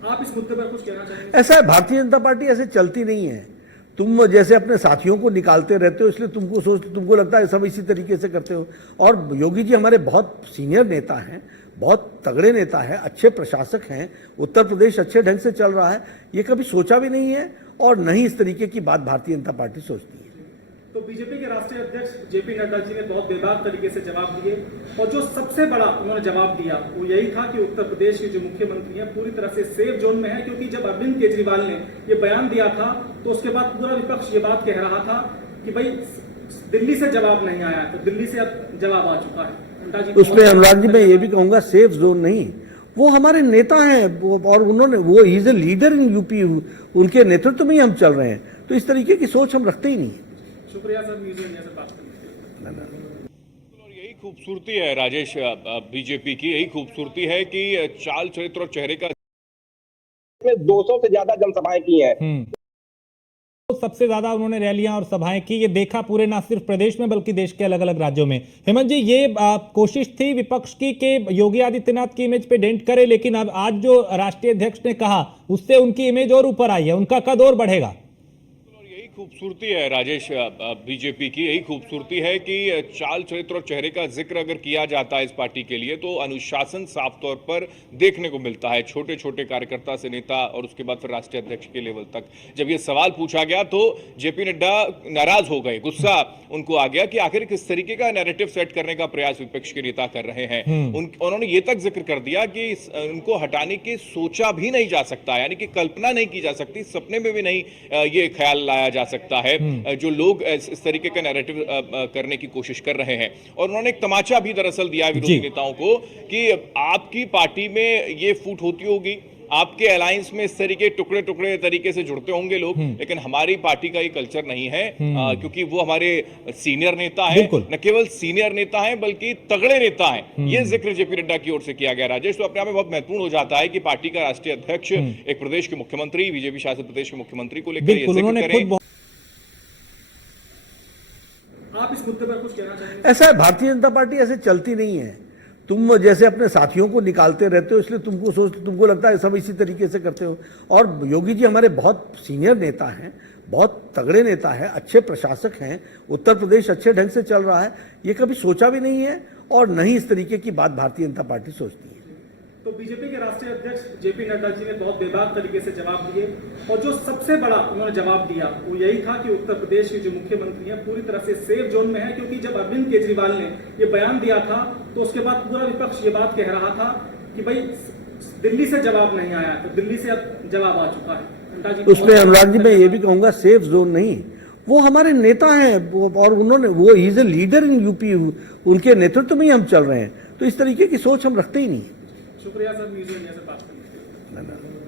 आप इस मुद्दे पर कुछ कहना चाहेंगे? ऐसा है, भारतीय जनता पार्टी ऐसे चलती नहीं है। तुम जैसे अपने साथियों को निकालते रहते हो, इसलिए तुमको लगता है सब इसी तरीके से करते हो। और योगी जी हमारे बहुत सीनियर नेता हैं, बहुत तगड़े नेता हैं, अच्छे प्रशासक हैं, उत्तर प्रदेश अच्छे ढंग से चल रहा है। ये कभी सोचा भी नहीं है और न ही इस तरीके की बात भारतीय जनता पार्टी सोचती है। तो बीजेपी के राष्ट्रीय अध्यक्ष जेपी नड्डा जी ने बहुत बेबाक तरीके से जवाब दिए, और जो सबसे बड़ा उन्होंने जवाब दिया वो यही था कि उत्तर प्रदेश के जो मुख्यमंत्री हैं पूरी तरह से सेफ जोन में है, क्योंकि जब अरविंद केजरीवाल ने ये बयान दिया था तो उसके बाद पूरा विपक्ष ये बात कह रहा था कि भाई दिल्ली से जवाब नहीं आया, तो दिल्ली से अब जवाब आ चुका है। नड्डा जी उसमें अनुराग जी मैं ये भी कहूंगा, सेफ जोन नहीं, वो हमारे नेता हैं और उन्होंने वो he is a leader in UP, उनके नेतृत्व में ही हम चल रहे हैं। तो इस तरीके की सोच हम रखते ही नहीं। शुक्रिया सर, न्यूज़ इंडिया से बात करने के लिए। और यही खूबसूरती है राजेश बीजेपी की, यही खूबसूरती है कि चाल चरित्र और चेहरे का 200 से ज्यादा जनसभाएं की हैं। तो सबसे ज्यादा उन्होंने रैलियां और सभाएं की, ये देखा पूरे ना सिर्फ प्रदेश में बल्कि देश के अलग अलग राज्यों में। हेमंत जी, ये कोशिश थी विपक्ष की कि योगी आदित्यनाथ की इमेज पे डेंट करे, लेकिन अब आज जो राष्ट्रीय अध्यक्ष ने कहा उससे उनकी इमेज और ऊपर आई है, उनका कद और बढ़ेगा। खूबसूरती है राजेश बीजेपी की, यही खूबसूरती है कि चाल चरित्र और चेहरे का जिक्र अगर किया जाता है इस पार्टी के लिए तो अनुशासन साफ तौर पर देखने को मिलता है, छोटे छोटे कार्यकर्ता से नेता और उसके बाद फिर राष्ट्रीय अध्यक्ष के लेवल तक। जब ये सवाल पूछा गया तो जेपी नड्डा नाराज हो गए, गुस्सा उनको आ गया कि आखिर किस तरीके का नैरेटिव सेट करने का प्रयास विपक्ष के नेता कर रहे हैं। उन्होंने ये तक जिक्र कर दिया कि उनको हटाने की सोचा भी नहीं जा सकता, यानी कि कल्पना नहीं की जा सकती, सपने में भी नहीं ये ख्याल लाया जा सकता है जो लोग इस तरीके का नैरेटिव करने की कोशिश कर रहे हैं। और उन्होंने एक तमाचा भी दरअसल दिया विरोधी नेताओं को कि आपकी पार्टी में ये फूट होती होगी, आपके अलायंस में इस तरीके टुकड़े टुकड़े तरीके से जुड़ते होंगे लोग, लेकिन हमारी पार्टी का ये कल्चर नहीं है, क्योंकि वो हमारे सीनियर नेता है, न केवल सीनियर नेता है बल्कि तगड़े नेता है। ये जिक्र जेपी नड्डा की ओर से किया गया राजेश। तो अपने आप में बहुत महत्वपूर्ण हो जाता है कि पार्टी का राष्ट्रीय अध्यक्ष एक प्रदेश के मुख्यमंत्री, बीजेपी शासित प्रदेश के मुख्यमंत्री को लेकर ये जिक्र करें। आप इस मुद्दे पर कुछ कहना चाहेंगे? ऐसा है, भारतीय जनता पार्टी ऐसे चलती नहीं है। तुम जैसे अपने साथियों को निकालते रहते हो, इसलिए तुमको लगता है सब इसी तरीके से करते हो। और योगी जी हमारे बहुत सीनियर नेता हैं, बहुत तगड़े नेता हैं, अच्छे प्रशासक हैं, उत्तर प्रदेश अच्छे ढंग से चल रहा है। ये कभी सोचा भी नहीं है और न ही इस तरीके की बात भारतीय जनता पार्टी सोचती है। तो बीजेपी के राष्ट्रीय अध्यक्ष जेपी नड्डा जी ने बहुत बेबाक तरीके से जवाब दिए, और जो सबसे बड़ा उन्होंने जवाब दिया वो यही था कि उत्तर प्रदेश के जो मुख्यमंत्री हैं पूरी तरह से सेफ जोन में है, क्योंकि जब अरविंद केजरीवाल ने ये बयान दिया था तो उसके बाद पूरा विपक्ष ये बात कह रहा था कि भाई दिल्ली से जवाब नहीं आया, तो दिल्ली से अब जवाब आ चुका है। नड्डा जी उसमें अनुराग जी मैं ये भी कहूंगा, सेफ जोन नहीं, वो हमारे नेता हैं और उन्होंने वो he is a leader in UP, उनके नेतृत्व में ही हम चल रहे हैं। तो इस तरीके की सोच हम रखते ही नहीं। शुक्रिया सर, न्यूज़ इंडिया से बात करने के लिए।